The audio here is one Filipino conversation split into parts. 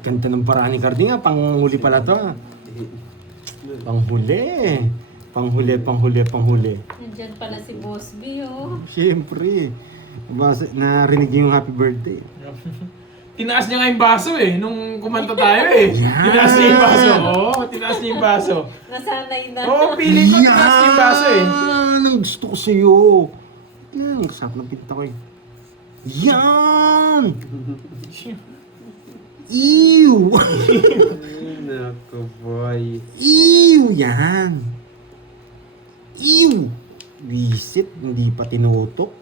Ganda ng paraan ni Carding ah. Panghuli pala to ah. Panghuli. Panghuli. Nandyan pala si Boss B, oh. Siyempre. Narinig yung happy birthday. Tinaas niya nga yung baso eh, nung kumanta tayo eh. Tinaas niya yung baso. Oo, tinaas niya yung baso. Nasanay na. Oo, piling ko tinaas niya yung baso eh. Yan! Ang gusto ko sa'yo. Yan, ang kasap ng pinta ko eh. Yan! Ew! Nako, boy. Ew! Yan! Ew! Visit, hindi pa tinutok.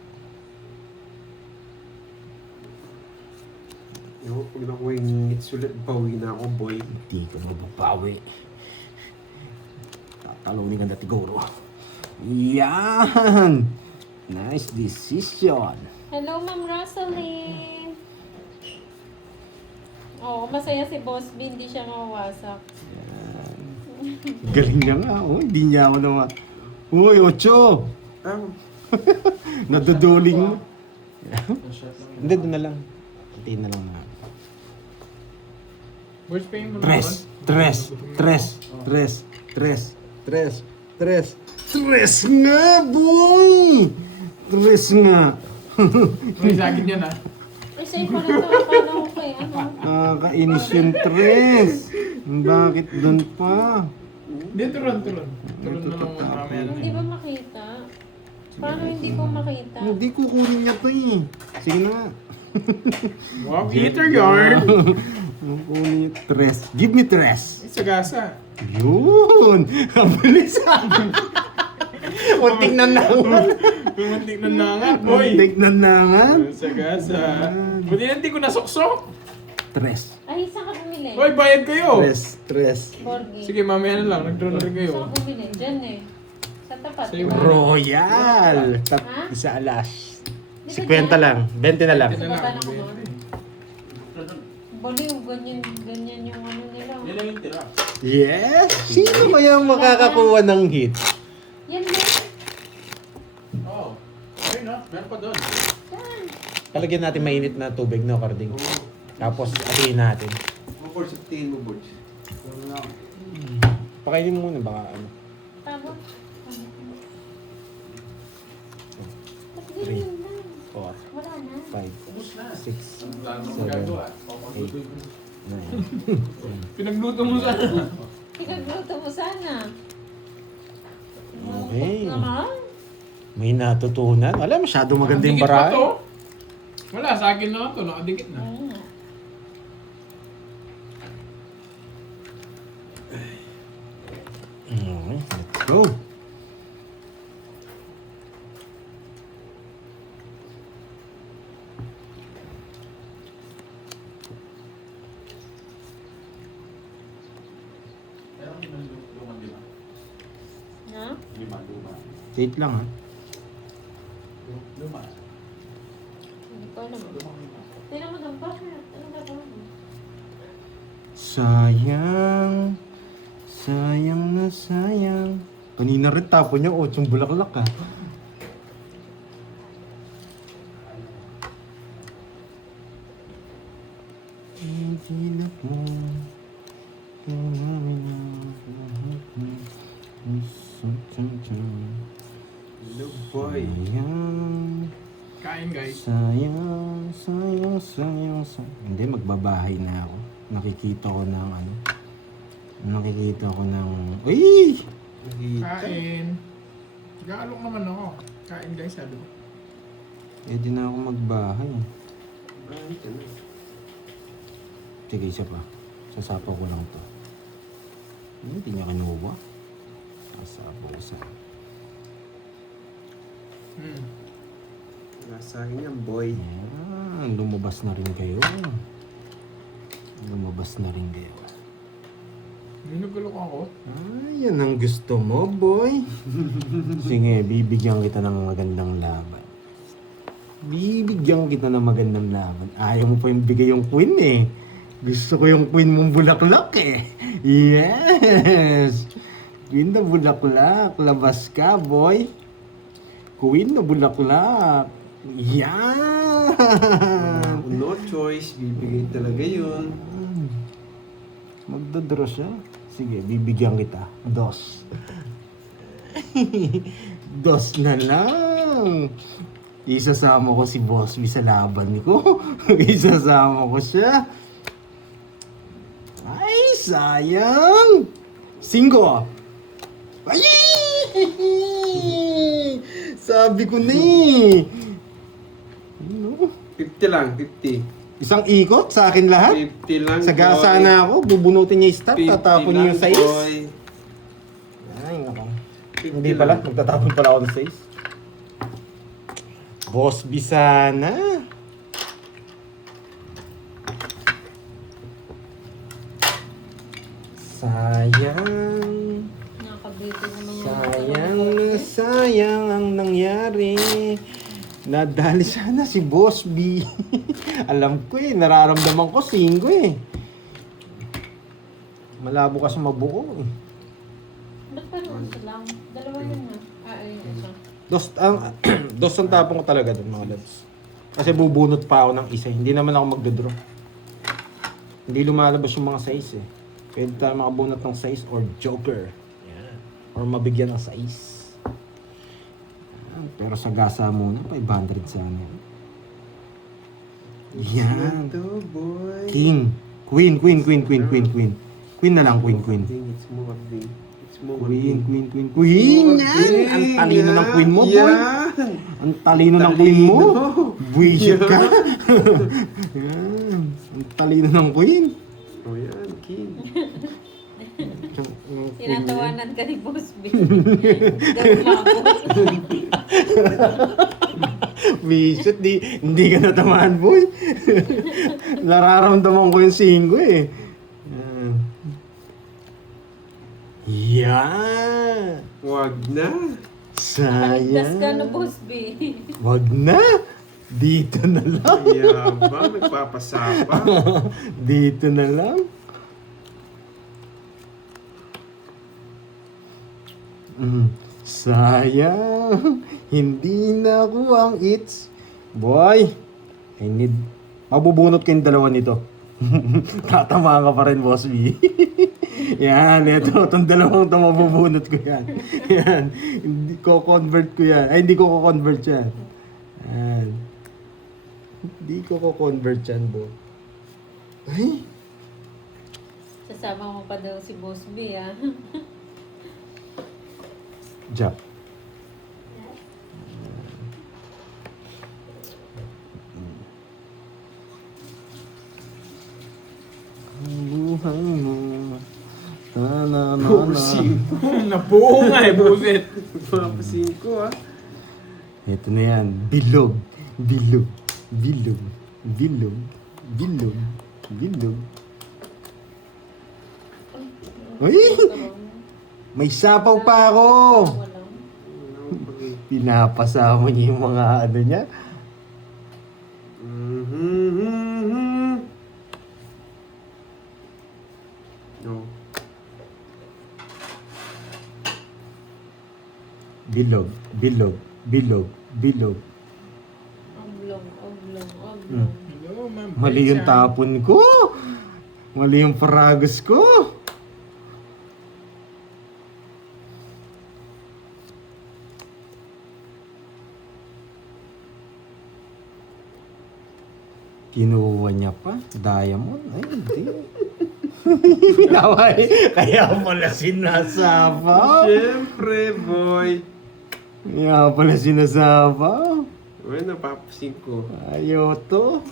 Ako, pag nakuha yung ngits ulit, bawi na ako, boy. Hindi ka mababawi. Tatalunin ka na siguro. Yan! Nice decision. Hello, Ma'am Rosaline. Oo, masaya si Boss B, hindi siya mawasak. Galing niya nga, oh. Hindi niya ako naman. Uy, Ocho! Ah, Naduduling. Hindi, doon na lang. Kuntiin na lang na. Boys, payin mo Tres nga, boy! Tres nga. May sagid yan ah. Ay, sa'yo ko rin ito. Akala ko kay ano. Kainis yung tres. Bakit doon pa? Hindi, turon. Turon na lang mamaya na. Hindi ba makita? Paano hindi ko makita? Hindi kukunin niya to eh. Sige na. Wow, eater yarn. Kukunin niya tres. Give me tres. Ay, sagasa. Yun! Ang bilis Muntik na nangan. Pumuntik na nangat, boy. Muntik na nangan. Sagasa. Buti na hindi ko nasuksok. Tres. Ay, saan ka bumili? Boy, bayad kayo. Tres. Borgi. Sige, mamaya na lang. Nag-draw na rin kayo. Saan ka bumili? Diyan eh. Sa tapat. Sa'yo. diba? Royal. Ha? Isa alas. Di ba 50 dyan? lang. 20 na lang. Ito na Baba lang. na ko doon. Baliw, ganyan yung ano nila. Yes! Sino ba yung makakakuha ng hit? Yan na. Oo. Ayun na. Meron pa doon. Yan. Palagyan natin mainit na tubig, no, Carding? Tapos, atiin natin. Mga boys, tingin mo, boys. Pakainin mo muna, baka ano. Tama. Three. Ganyan lang. 4, Wala na. 5, 6, Wala nang 7, magagawa. 8, 9. Pinagluto mo sana. Pinagluto mo sana. Okay. Naman. May natutunan. Wala, masyado maganda yung Nakadikit pa barahe. to. Wala, sa akin na to. Nakadikit na. Oo nga. Okay, let's go. Ha? Wait lang ha. Hindi ko alam. Tingnan mo doon. Bakit? Anong gagawin mo? Sayang. Sayang na sayang. Kanina rin tapo niya, 8 bulaklak ha. Itilap mo. Hello, boy. Sayang. Kain, guys. Sayang. Hindi, magbabahay na ako. Nakikita ko ng ano. Uy! Kain. Gaalok naman ako. Kain, guys. Sabi ko. Pwede na ako magbahay. Ay, ito na. Sige, isa pa. Sasapaw ko lang to. Hindi niya kinuha. Sasapaw ko sa... Nasa akin yan, boy. Yan, lumabas na rin kayo. Minugulok ako. Yan ang gusto mo, boy. Sige, bibigyan kita ng magandang laban. Ayaw mo pa yung bigay yung queen eh. Gusto ko yung queen mong bulaklak eh. Yes! Queen na bulaklak. Labas ka, boy. Queen na bulaklak. Yan! Unod. choice, bibigay talaga yun. Magdodraw siya. Sige, bibigyan kita. Dos. Dos na lang. Isasama ko si Boss B sa laban ko. Isasama ko siya. Ay, sayang. 5. Ay! Sabi ko na eh. Ano? 50 lang, 50. Isang ikot sa akin lahat. 50 lang, Sagasa boy. na ako. Bubunutin niya yung start. 50 Tatapon niya yung lang, 6. boy. Ay, nako. 50 Hindi pala. lang. Magtatapon pala ako ng 6. Boss B sana. Sayang. Nakakabiti naman yung Sayang na sayang ang nangyari. Nadali sana si Boss B. Alam ko eh, nararamdaman ko 5 eh. Malabo kasi mabuo eh. Ba't parang isa lang? Dalawa yun na. Ayun, isa. Dos ang tapong ko talaga doon mga loves. Kasi bubunot pa ako ng isa. Hindi naman ako magdodraw. Hindi lumalabas yung mga size eh. Pwede tayo makabunot ng size or joker. Or mabigyan ng size. Pero sa gasa muna, 500 sana. Yan. Ito, boy. King. Queen. Queen na lang, queen. It's more thing. It's more Queen. thing. Yan! Ang talino ng queen mo, boy. Yan! Ang talino ng queen mo. Talino. Buisit ka. Yan. Ang talino ng queen. Oh, yan, king. Tinatawanan ka ni Boss B. Gawin ako. Buisit, hindi ka natamaan, boy. Nararamdaman ko yung 5 eh. Yan. Wag na. Paligtas ka na Sayang. Boss B. Wag na. Dito na lang. Yabang, nagpapasapa. Dito na lang. Sayang. Hindi na ako ang it's. Boy, I need... Mabubunot kayong dalawa nito. Tatama ka pa rin, Boss B. Yan, ito. Itong dalawang ito mabubunot ko yan. Yan. Hindi ko convert ko yan. Ay, hindi ko convert yan. Yan. Hindi ko convert yan, bo. Ay. Sasama mo pa daw si Boss B, ah. Jump. Ang buhay mo. Pupusin. Nabuo nga eh, buset. Pupusin ko, ah. Ito na yan. Bilog. Bilog. Bilog. Bilog. Bilog. Bilog. Uy! May sapaw pa ako! Walang. Pinapasama niya yung mga ano niya. No. Bilog. Bilog. Bilog. Bilog. Oblong. Hello, ma'am. Mali yung tapon ko. Mali yung paragas ko. Kinuha niya pa. Diamond. Ay, hindi. Pinaway. Kaya pala sinasapa. Siyempre, boy. Kaya pala sinasapa. Uy, napapusin ko. Ayaw to.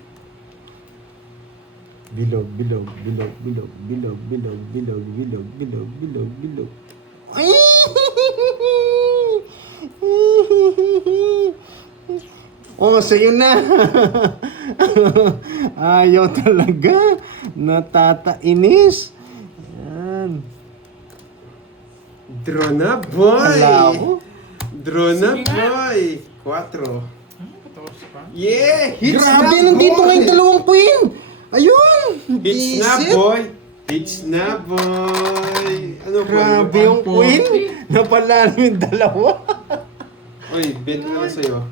Bilog, bilog, bilog, bilog, bilog, bilog, bilog, bilog, bilog, bilog, bilog. Ay! Oh, sa'yo na. Ayaw talaga. Natatainis. Yan. Draw na, boy! Wala ako. Draw na, Sige nga. boy! 4. 14 pa. Yeah! Hits Grabe, na, nandito boy! nga yung dalawang queen. Ayun. Hits na, Visit. boy! Hits na, boy! Ano ba? Grabe yung queen. Napala yung dalawa. Oy, bet na lang sa'yo.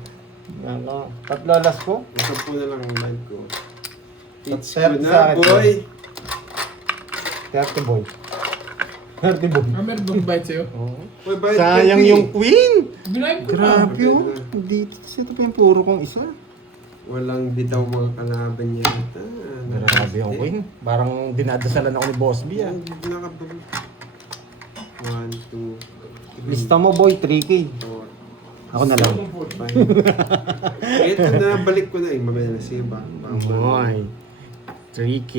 Ano, tatlo alas ko. Nasa po na lang ang line ko. It's Thirty ko sa na, akin. boy. 30 boy. 30 boy. Ah, meron bang bite sa'yo? Uy, bayad Sayang ka, yung eh. queen. Binayin ko na. Grabe oh. Dito ito pa yung puro kong isa. Walang bitaw mga kalaban niya. Grabe yung queen. Parang dinadasalan ako ni Boss B ah. Nakabag. 1, 2, 3, Lista mo boy, 3K. 4, Ako na lang. 5. Ito na, balik ko na eh. Mamaya na siya ba? Boy. 3K.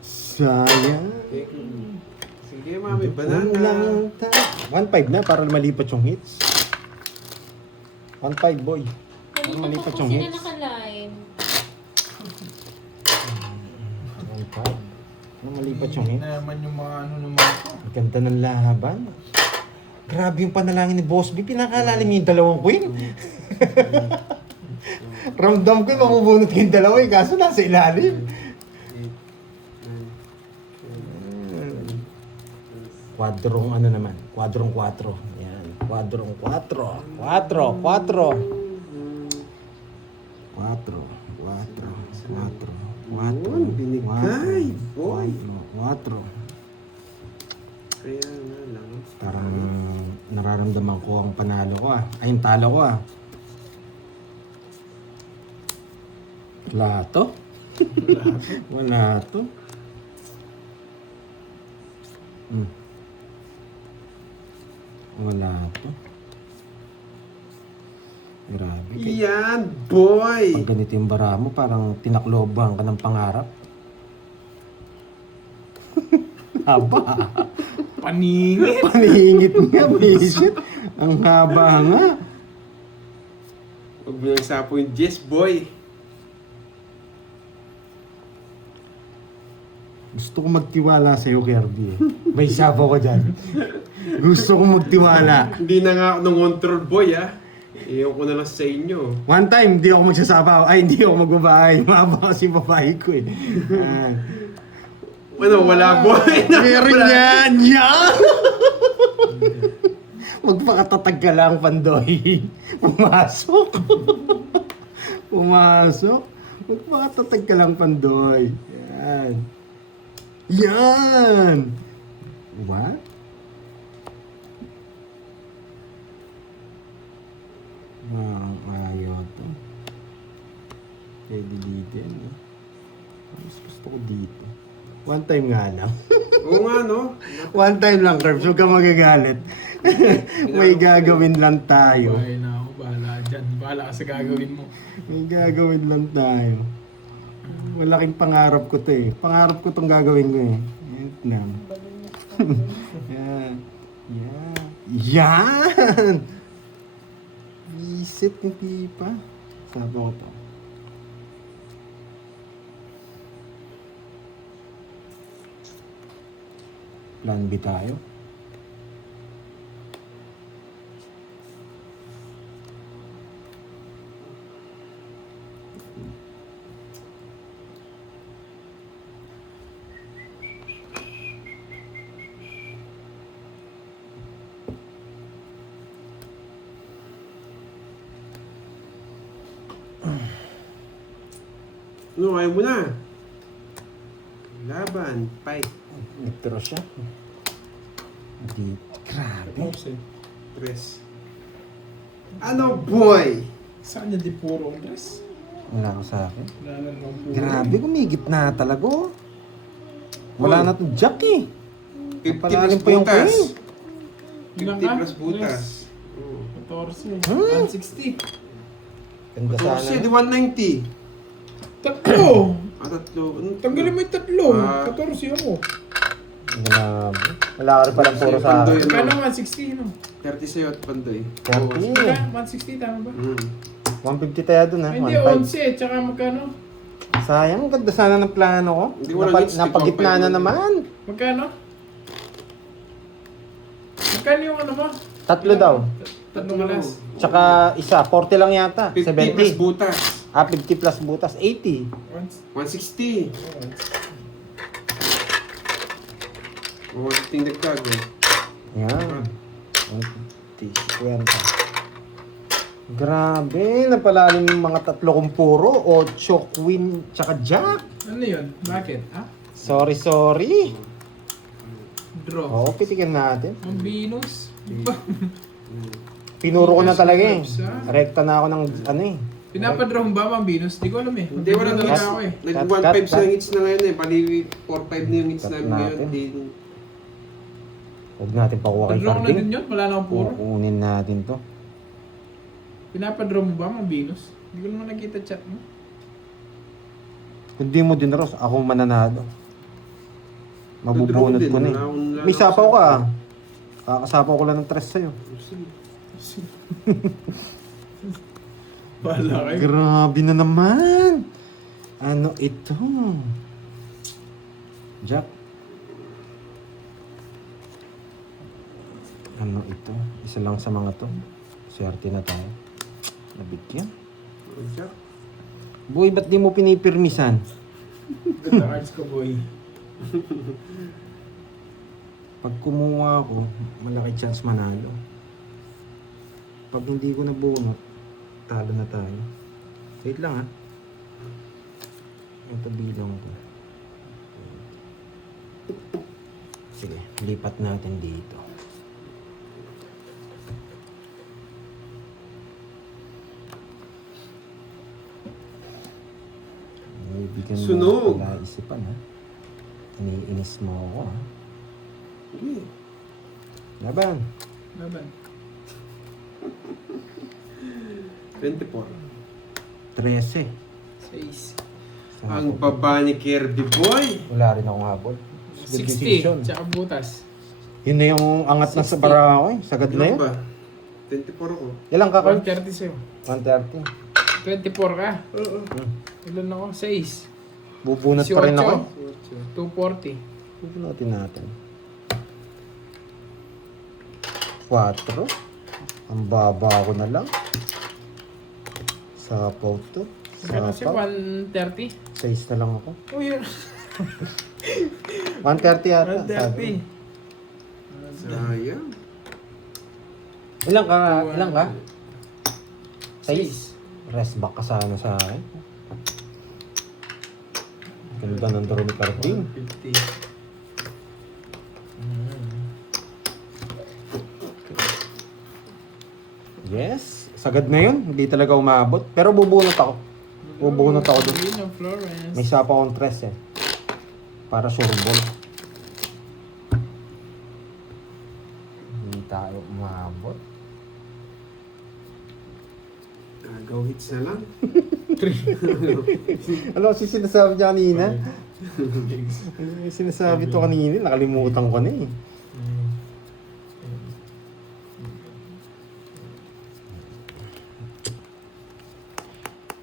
Sayang. Sige, mami, Walang banana. 1.5 na para malipat yung hits. 1.5 boy. Kanina malipat pa yung po sila hits. nakalive. 1.5. Malipat yung hits. Na naman yung mga ano naman ko. Ang ganda ng laban. Grabe yung panalangin ni Boss B. Pinakalalim niya yung dalawang queen. Ramdam ko makubunot ko yung dalawa eh. Kaso nasa ilalim. 4 ano naman? 4. Yan. 4. 4. 4. 4. 4. 4. 4. Binigay, boy. 4. Kaya na lang. Parang nararamdaman ko ang panalo ko ah. Ay, yung talo ko ah. Wala to. Wala to. Wala to. Grabe. Yan, boy! Pag ganito yung bara mo, parang tinakloban ka ng pangarap. Haba. Paningit. Paningit nga, bisit. Ang haba nga. Huwag mo nang sapo yung Jess, boy. Gusto ko magtiwala sa'yo, Kirby. Eh. May sapo ko dyan. Gusto ko magtiwala. Hindi na nga ako ng control, boy, ah. Iyon ko na lang sa inyo. One time, hindi ako magsasabaw. Ay, hindi ako magbabahay. Mahaba kasi babae ko eh. Ah. Ano, wala, boy. Meron yan! Yan! Magpakatatag ka lang, Pandoy. Pumasok. Pumasok. Magpakatatag ka lang, Pandoy. Yan. Yan! What? Ayaw to. Pwede dito yan eh. Mas gusto ko dito. One time nga lang. Oo nga, no? One time lang, Curbs. Huwag ka magagalit. May gagawin lang tayo. Bahay na ako. Bahala dyan. Bahala ka sa gagawin mo. May gagawin lang tayo. Malaking pangarap ko to eh. Pangarap ko tong gagawin ko eh. Yan lang. Yan. Yan. Yan! Isit ng pipa. Sabi ko to. Plan B tayo. No, ayaw mo na. Laban, fight. Nagtiro siya. Di, grabe. Tres. Ano, boy? Saan niya di puro ang dress? Wala ko sa akin. Wala na naman puro. Grabe, kumigit na talaga. Oh. Wala na itong jack eh. 50 plus Palalim pa yung butas. Ilan 50 ka? plus butas. Dress. Oo. 14. 160. Ganda sana. Kasi, di no? 190. Tatlo! Tatlo. Tanggalin mo yung tatlo. Ah. 14 ako. Grabe. Wala ka rin palang puro sa akin. Kano 160 no? 30 sa'yo at Pandoy. 30. Tama, 160 tama ba? 150 tayo dun ha. Ay, hindi, 1.5. 11. Tsaka magkano? Sayang, ang ganda sana ng plano ko. Hindi ko lang hits, Napagitna na 1.5 naman. Magkano? Magkano yung ano mo? Tatlo daw. Tatlong alas. Tsaka isa, 40 lang yata. 50 plus 70. butas. 50 plus butas, 80. 160. Mawating nagtago. Yan. 50. Grabe, napalalim yung mga tatlo kong puro. 8, queen, tsaka jack. Ano yun? Bakit? Ah? Sorry. Draw. Oo, pitikin natin. Ang Venus. Pinuro ko na talaga eh. Venus, ah. Rekta na ako ng ano eh. Pinapadraw mo ba ang Venus? Di ko alam eh. Hindi, walang Talaga hits. ako eh. Nag-1.5 sa hits na ngayon eh. Pali 4.5 na yung hits Cut namin ngayon. natin. Hindi. Huwag natin pakuha kay Padraw ko na Carding. din yun. Wala na akong puro. Kukunin natin to. Pinapadraw mo ba ang Venus? Hindi ko naman nakita chat mo. Kung di mo din, Ross, ako mananado. Mabubunot ko na eh. Wala May akong sapaw ka ah. Kakasapaw ko lang ng 3 sa'yo. Wala kayo. Grabe na naman. Ano ito? Jack. Ano ito? Isa lang sa mga to. Swerte na tayo. Nabigyan. Boy, ba't di mo pinipirmisan? Ganda cards ko, boy. Pag kumuha ako, malaki chance manalo. Pag hindi ko nabunot, talo na tayo. Wait lang ha. Ito bilang ko. Sige, lipat natin dito. Bigyan mo Sunog! pala isipan ha. Iniinis mo ako ha. Hindi. Laban. Laban. 24. 13. 6. Ang baba ni Kirby Boy. Wala rin akong habol. Good 60. decision. Tsaka butas. Yun na yung angat na sa 60. bara ako eh. Sagad na Ilan yun. ba? 24 ako. Ilan ka, Carl? 130 sa'yo. 130. 24 ka. Oo. Ilan ako? 6. Bubunot pa rin ako. 240. Bubunutin natin. 4. Ang baba ko na lang. Sapaw to. Magkano siya? Sapaw. 130? 6 na lang ako. Oh, yun. 130 yata. sabi. 130. Sayang. Ilan ka? Ilan ka? 6. Rest back ka sana sa akin. Ganda ng duro ni Carding. 150. Yes. Sagad na yun. Hindi talaga umabot. Pero bubunot ako. Bubunot ako dun. Queen of Florence. May sapa akong 3 eh. Para sure ball. Hindi tayo umabot. Go hits na lang. Ano kasi sinasabi niya kanina? Ano yung sinasabi to kanina? Nakalimutan ko na eh.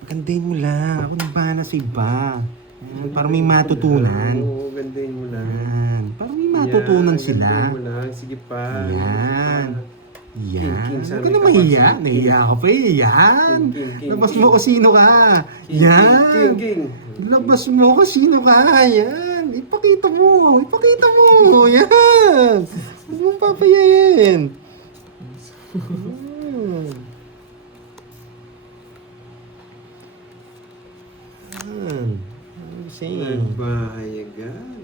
Gandahin mo lang. Ako nang bahala sa iba. Ayan, para may matutunan. Oo, gandahin mo lang. Ayan, para may matutunan Yan, sila. gandahin mo lang. Sige pa. Yan. Yan. King, Huwag sana ka na may mahiya. kapatid. Nahiya ka pa eh. Yan. King, Labas king. mo kung sino ka. Yan. King. Labas mo kung sino ka. Yan. Ipakita mo. Ipakita mo. Yan. Huwag mong papayayin. Hmm. Yan. Sige. Nagbahayagan.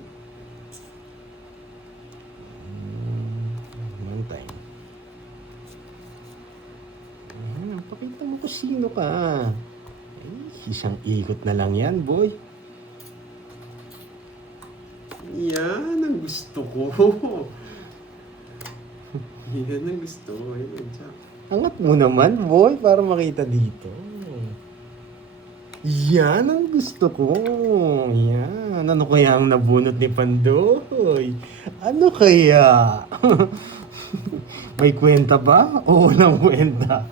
Mantay. Pakita mo kung sino ka. Ay, isang ikot na lang yan, boy. Yan ang gusto ko. Yan ang gusto ko. Yan ang Jack. Angat mo naman, boy, para makita dito. Yan ang gusto ko. Yan. Ano kaya ang nabunot ni Pandoy? Ano kaya? May kwenta ba o walang kwenta?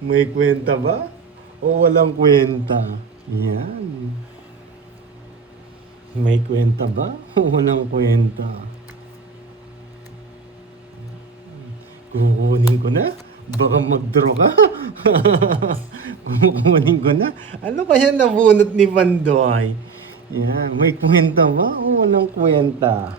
May kwenta ba o walang kwenta? Yan. May kwenta ba o walang kwenta? Kukunin ko na. Baka mag-draw ka. Kukunin ko na. Ano kaya nabunot ni Pandoy? Yan. May kwenta ba o walang kwenta?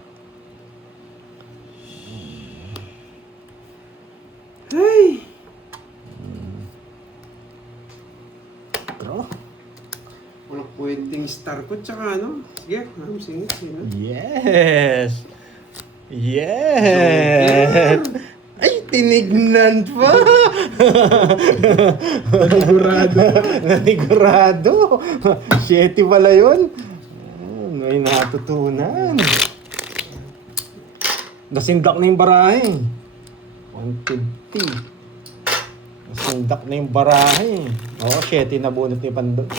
Walang pwedeng star ko, tsaka ano. Sige, singit, sino? Yes! Yes! Ay, tinignan pa! Nanigurado. Nanigurado! 7 pala yun. May natutunan. Nasindak na yung barahe. 150. Nasindak na yung barahe. Oo, 7 na bunot ni Pando.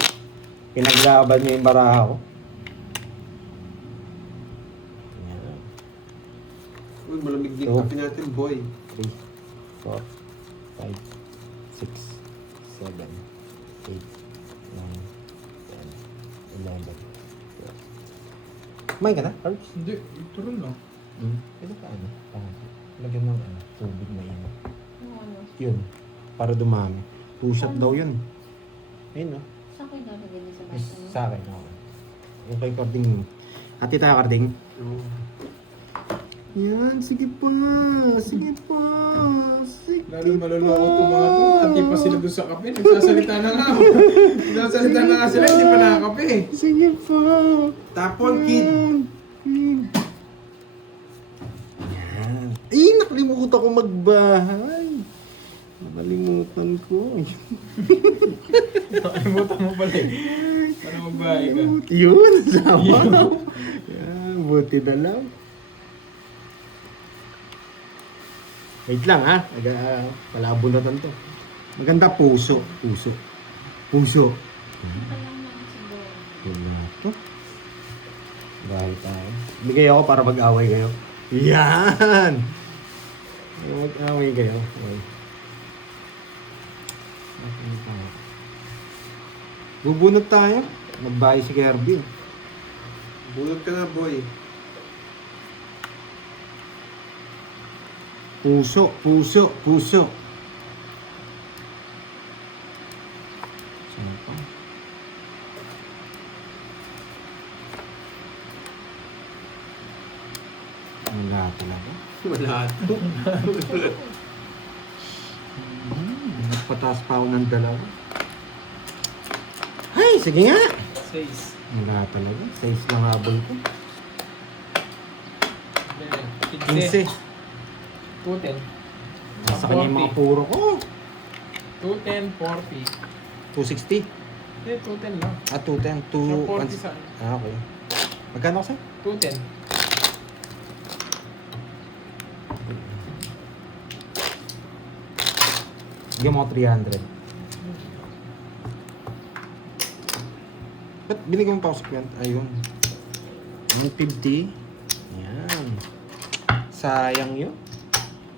Pinaglaban niya yung baraha ko. Yan. Uy, malamig din So, kape natin, boy. 3, 4, 5, 6, 7, 8, 9, 10, 11, 12. Kumain ka na, Arch? Hindi, ito rin lang. Ito ka ano? Lagyan ng tubig na yun. Ano? Yun, para dumami. 2 shot daw yun. Ayun no? Saan ko yung nalagay niya sa Yes, baso? sa akin ako. Yung kay Carding. Hati tayo, Carding. Oh. Yan, sige pa. Sige pa. Sige Lalo maluloko itong mga to. Hati pa sila doon sa kape. Nagsasalita na nga. Nagsasalita na nga sila, hindi pa nakakape. Sige pa. Tapon, kid. Yan. Ay, nakalimutan ko magbahay. Nakalimutan ko. Nakalimutan mo pala eh. Para magbahay ka. Yun, sama. Yan, buti na lang. Wait lang ha. Palabulatan to. Maganda puso. Puso. Puso. Nakalang na siguro. Yun na to. Bahay tayo. Bigay ako para mag-away kayo. Yan! Mag-away kayo. Okay. Bubunot tayo. Magbahay si Kirby. Bunot ka na, boy. Puso, puso, puso. Saan pa? Wala talaga. Wala. Nagpataas pa ako ng dalawa. Ay, sige nga! 6. Wala talaga. Size lang habol ko. 15. 15. 210. Nasa kanya yung mga puro ko. 210, 40. 260. Hindi, 210 lang. Ah, 210. So, 40 sa Ah, okay. Magkano kasi? 210. Bigyan mo ko 300. Ba't binigyan mo pa ako sa kwenta? Ayun. 150. Yan. Sayang yun.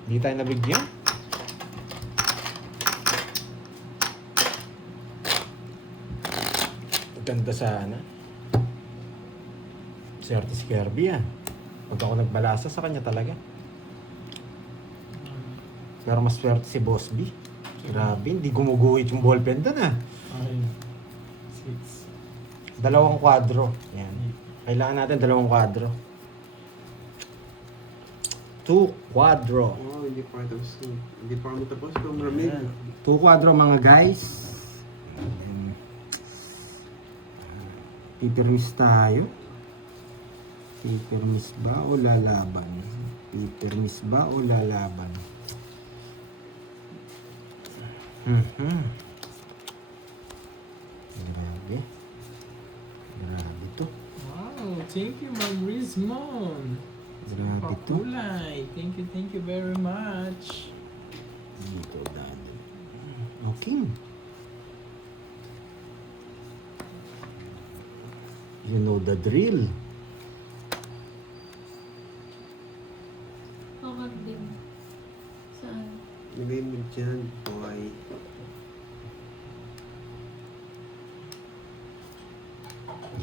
Hindi tayo nabigyan. Ganda sana. Swerte si Kirby ah. Pag ako nagbalasa sa kanya talaga. Pero mas swerte si Boss B. Grabe, hindi gumuguhit yung ballpen doon ah. Okay. 6. 2 kwadro. Yan. Kailangan natin 2 kwadro. 2 kwadro. Oh, hindi pa tapos. Hindi pa kami tapos. Itong maramig. 2 kwadro mga guys. Pipirmis tayo. Pipirmis ba o lalaban? Pipirmis ba o lalaban? Grabe. Grabe to. Wow, thank you, Ma'am Rizmon. Grabe to. Pakulay. Thank you very much. Dito, dali. Okay. You know the drill. Hawag din. Saan? Lagay mo dyan, boy.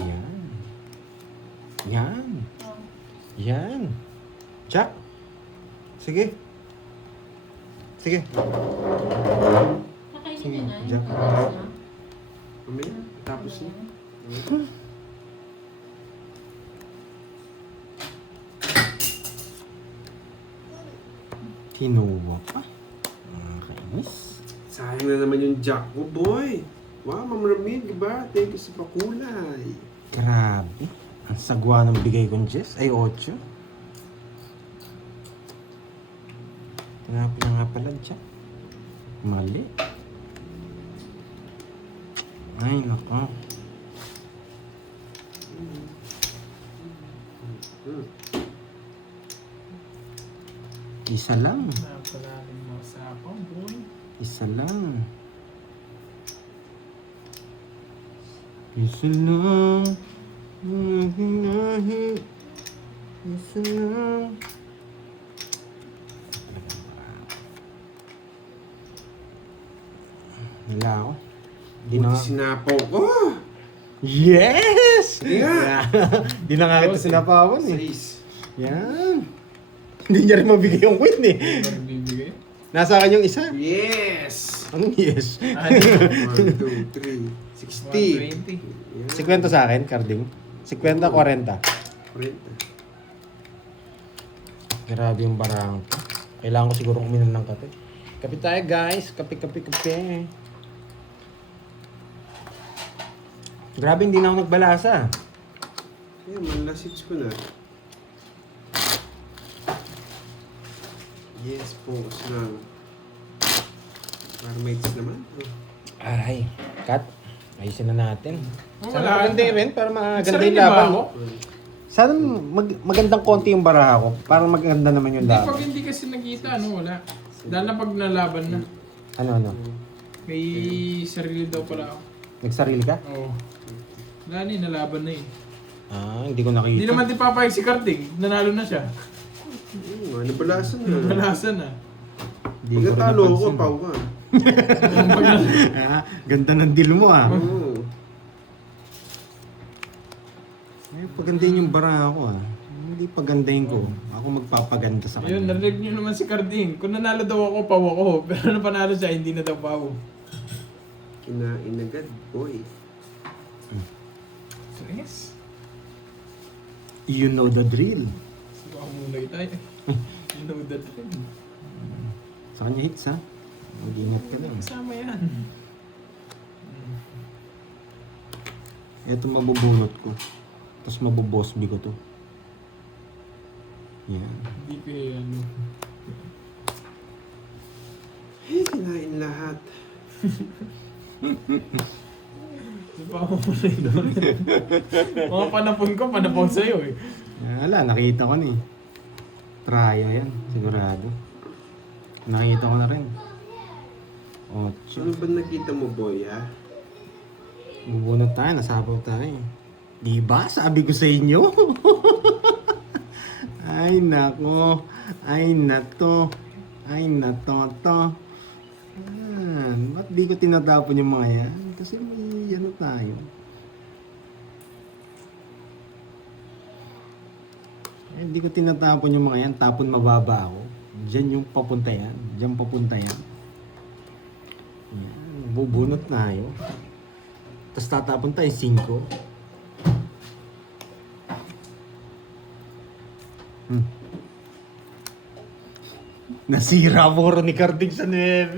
Yan. Yan. Oh. Yan. Jack. Sige. Sige. Nakainin Sige, niya na? Jack. Yung oras na? Mamaya, tapos na. Kinuha pa. Nakakainis. Sayang na naman yung jack ko, boy. Wow, Ma'am Ramig, diba? Thank you sa pakulay. Grabe. Ang sagwa ng bigay kong Jess. Ay, 8. Tinapin na nga pala dyan. Mali. Ay, nako. Isa lang. Napala rin mo sa ako, boy. Isa lang. Isa lang. Isa lang. Wala ako. Di na Buti sinapaw ko. Yes! Yeah. Di na nga kita sinapawan eh. 6. Yan. Hindi niya rin mabigay yung queen eh. Ano bibigay? Nasa akin yung isa. Yes! Anong yes? 1, 2, 3, 60. 120. 50 sa akin, Carding. 50, 40. 40. Grabe yung barang to. Kailangan ko siguro uminom ng kape. Kape tayo guys. Kape. Grabe, hindi na ako nagbalasa. Ayun, manlasits ko na. Yes po, lang. Para mates naman. Ay, cut. Ayusin na natin. Oh, Sana wala. maganda rin para maganda Sarili yung laban ba mo. ako? Sana magandang konti yung baraha ko. Para maganda naman yung Hindi, laban. pag hindi kasi nakita, wala. Dahil na pag nalaban na. Ano? May sarili daw pala ako. Nagsarili ka? Oo. Wala na nalaban na eh. Ah, hindi ko nakita. Hindi naman di papayag si Karting. Nanalo na siya. Nabalasan na. Nalasan na. Hindi ko rin Pagkatalo ako, napansin. pau ka. Ah, ganda ng deal mo ah. Oo. Ay, pagandahin yung baraha ko ah. Hindi pagandahin ko. Ako magpapaganda sa Ayun, kanya. narinig niyo naman si Karting. Kung nanalo daw ako, paw ako. Pero nung panalo siya, hindi na daw paw. Kinain agad, boy. So, yes. You know the drill. Baka muna tayo. You know that. Sa kanya hits ha. Mag-ingat ka lang. Kasama yan. Ito mabubunot ko. Tapos mabubosby ko to. Yan. Hindi ko yan. Kinain lahat. Hindi pa ako muna doon. Mga panapon ko, panapon sa'yo eh. Wala, nakita ko na eh. Trya yan, sigurado. Nakita ko na rin. Ano ba nakita mo, boy, ha? Bubunot tayo, nasapaw tayo. Diba? Sabi ko sa inyo. Ay nako. Ay nato. Ay nato to. Ba't di ko tinatapon yung mga yan? Kasi may ano tayo. Eh, di ko tinatapon yung mga yan. Tapon mababa ako. Diyan yung papunta yan. Diyan papunta yan. Yan. Bubunot tayo. Tapos tatapon tayo 5. Nasira puro ni Carding sa 9.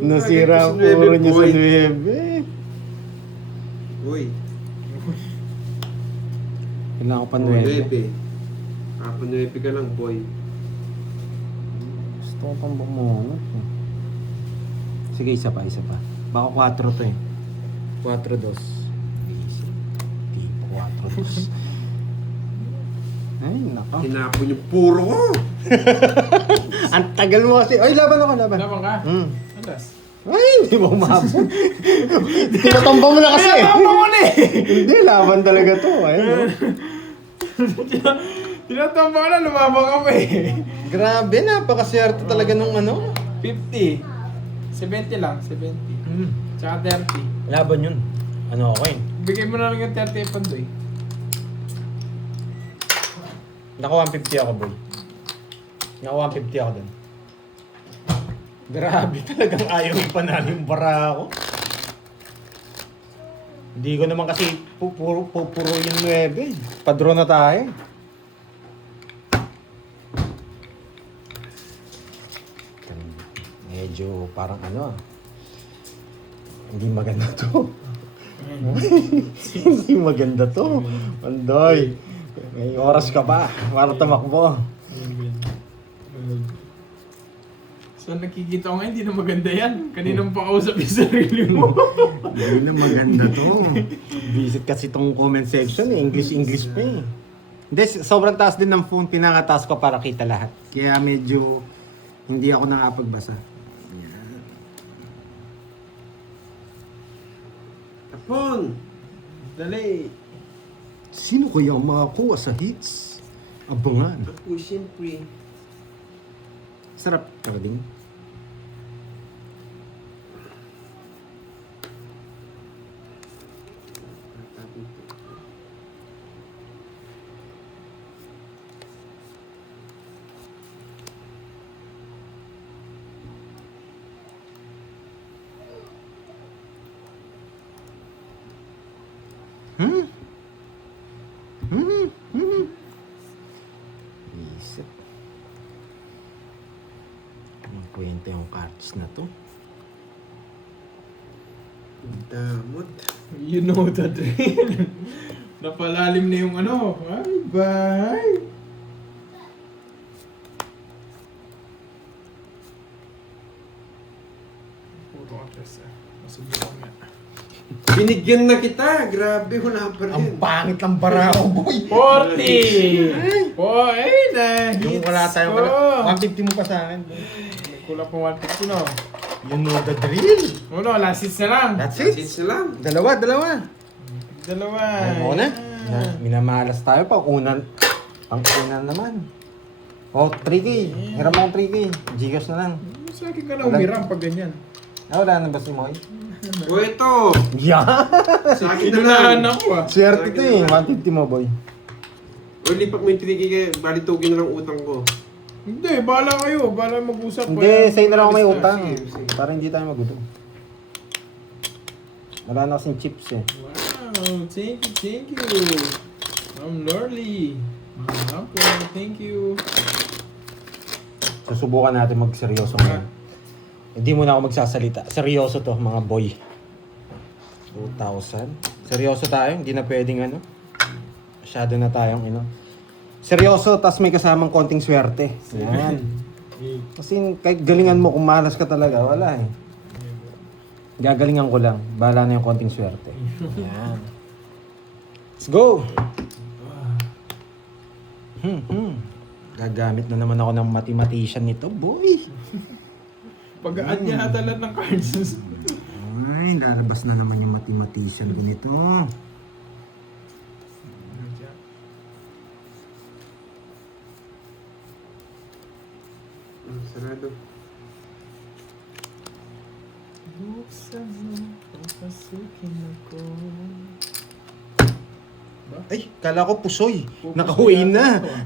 Nasira puro niya sa 9. Boy, Kailangan ko pa 9. 9. Apo 9 ka lang, boy. Gusto ko pang bumunot. Sige, isa pa. Baka 4 to eh. 4-2. Di 4-2. Ay, nako. Tinapon yung puro ko. Ang tagal mo kasi. Ay, laban. Laban ka? Alas. Ay, hindi mo umabot. Tinatamba mo na kasi. Tinatamba mo na eh! Hindi, laban talaga to. Ayun, no? Tinatamba ko na, lumabang ka pa eh. Grabe, napakaswerte talaga nung ano. 50. 70 lang, 70. Tsaka 30. Laban yun. Ano ako eh. Bigay mo na lang yung 30 pandoy. Naka 150 ako, boy. Naka 150 ako dun. Grabe talagang ayaw panalo yung bara ako. Hindi ko naman kasi pupuro yung 9. Padro na tayo. Medyo parang ano ah. Hindi maganda to. Hindi maganda to. Andoy. May oras ka pa para tumakbo. So nakikita ko ngayon, hindi na maganda yan. Kaninang pakausap yung sarili mo. Hindi na maganda to. Visit kasi tong comment section eh. English pa eh. Hindi, sobrang taas din ng phone. Pinakataas ko para kita lahat. Kaya medyo hindi ako nakapagbasa. Yan. Tapon! Dali. Sino kaya ang makakuha sa hits? Abangan. Ako, siyempre. Sarap karding. Isip. Anong kwenta yung cards na to? Damot. You know the drill. Napalalim na yung ano. Ay, bye. Puro atras ah. Masubukan nga. Binigyan na kita. Grabe, wala pa rin. pangit ng bara ko, boy! 40! Oh, ay na. Yung wala tayo, ko. 150 mo pa sa akin. May kulang pa 150 no. You know the drill. Uno, last hits na lang. That's it. That's it lang. Dalawa. Dalawa. Ano na? Minamalas tayo pa. Unan. Pang-unan naman. Oh, 3K. Hiram akong 3K. Gcash na lang. Sa akin ka na umiram pag ganyan. Ah, wala na ba si Moy? O ito. Yeah! Sa akin na lang. Inahan ako ah. Swerte to eh. 150 mo, boy. O lipak mo yung 3K kaya balitugin na lang utang ko. Hindi, bahala kayo. Bahala mag-usap. Hindi, sa'yo na lang ako may utang. Sige, sige. Para hindi tayo magutom. Wala na kasing chips eh. Wow, thank you. I'm Lorly. Ako, thank you. Susubukan natin magseryoso ngayon. Hindi muna ako magsasalita. Seryoso to, mga boy. 2,000. Seryoso tayo, hindi na pwedeng ano. Masyado na tayong seryoso, tas may kasamang konting swerte. Yan. Kasi kahit galingan mo, kung malas ka talaga, wala eh. Gagalingan ko lang. Bahala na yung konting swerte. Yan. Let's go! Gagamit na naman ako ng mathematician nito, boy. Pag-add niya ata lahat ng cards. Ay, lalabas na naman yung mathematician ko nito. Sarado. Buksan mo, papasukin ako. Ay, kala ko pusoy. Pupusoy Nakaway yata na. ito, ah.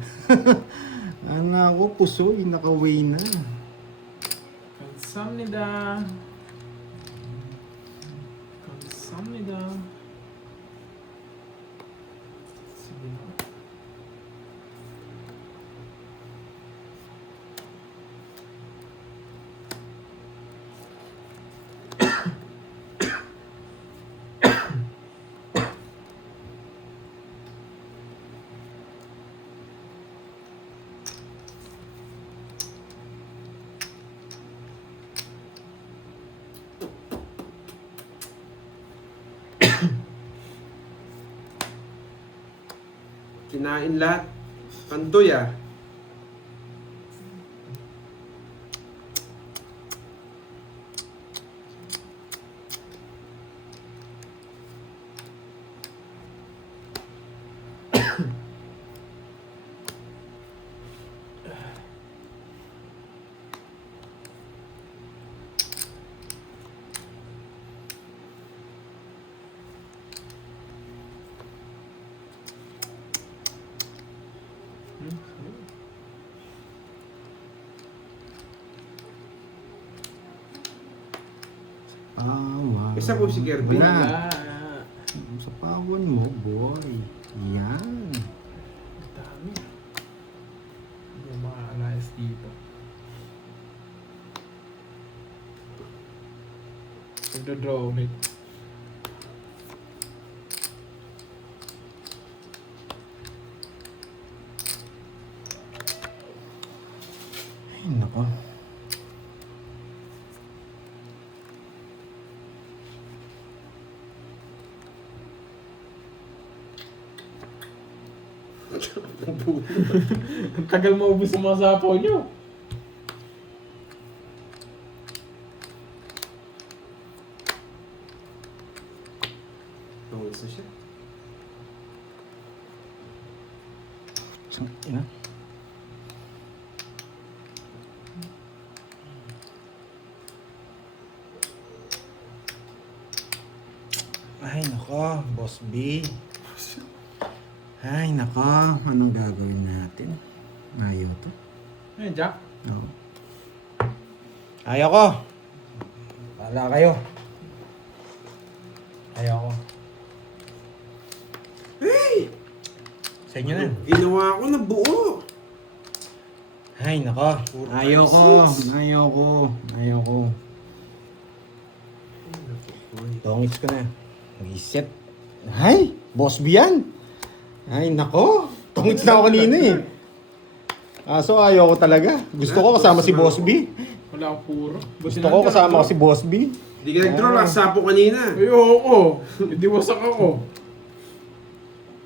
Kala ko pusoy, nakaway na. 감사합니다. 감사합니다. sige na. Kinain lahat. Pantoy ah. Isa po si Kirby. Wala. Sa pawan mo, boy. Yan. Dami. Hindi ko makakalayas dito. Nagdo-draw ulit. Ay, nako. Ang tagal maubos ang mga sapaw nyo. Nawis na siya. Ina. Ay, nako, Boss B. Ay, nako, anong gagawin natin? Ayaw to. Ayun, Jack. Oo. Ayaw ko. Wala kayo. Ayaw ko. Sa inyo na. Ginawa ko na buo. Ay, nako. Ayaw ko. Ayaw ko. Ayaw ko. Tongits ko na. Reset. Ay, Boss B yan. Ay, nako. Tongits na ako kanina eh. Kaso ayaw ko talaga. Gusto ko kasama si Boss B. Wala akong puro. Gusto ko kasama ko si Boss B. Hindi ka nag-draw lang, sapo kanina. Ay, oo. Hindi wasak ako.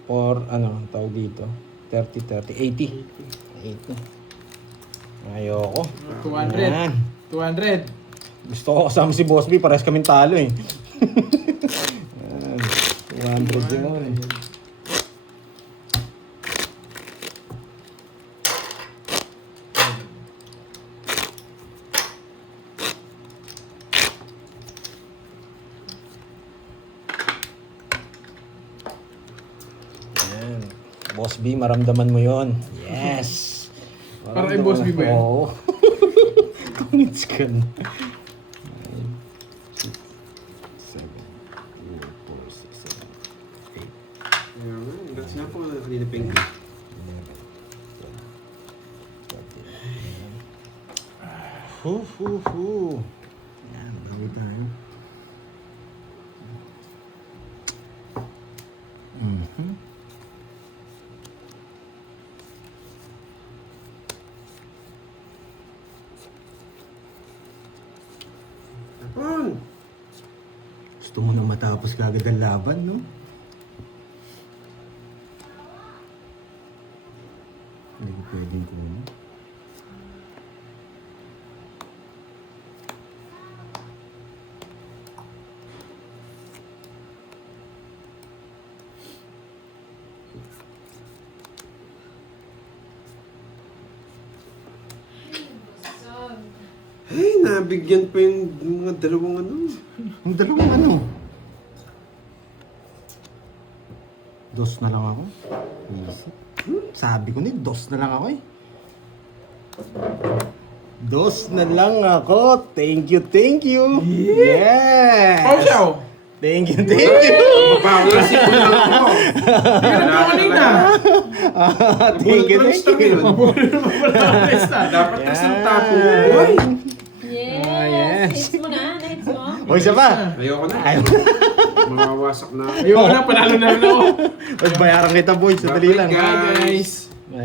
Or ano, tawag dito. 30, 80. 80. Ayoko. 200. Ayan. 200. Gusto ko kasama si Boss B, parehas kaming talo eh. Ayan, 200 yun. Ayan. Boss B, maramdaman mo yon. Yes. Para kay Boss B ba yan? Oo. Tungits ka na. 7, 8, 4, 6, 7, 8. Kaya nga, that's na po kanina pa yung Hu. Yan, bago tayo. Mhm. Tapon! Gusto mo na matapos kagad ang laban, no? Hindi ko pwedeng kunin. Hey, nabigyan pa yung mga dalawang ano. Ang dalawang ano? Dos na lang ako. Easy. Sabi ko dos na lang ako eh. Dos na lang ako. Thank you, thank you. Yes! Pau siya, oh. Thank you, thank you. Mabaho lang si Kulang ako. Hindi ka nagdraw kanina. Thank you, Bullet thank you. Dapat kasi ng tapo mo, Ay. boy. Yes! yes. Hits mo na. Hits mo. O, isa pa. Ayoko na. Ayaw. Mawawasak na. Ayoko na, panalo na rin ako. Bayaran kita, boy. Sadali lang. Bye, guys.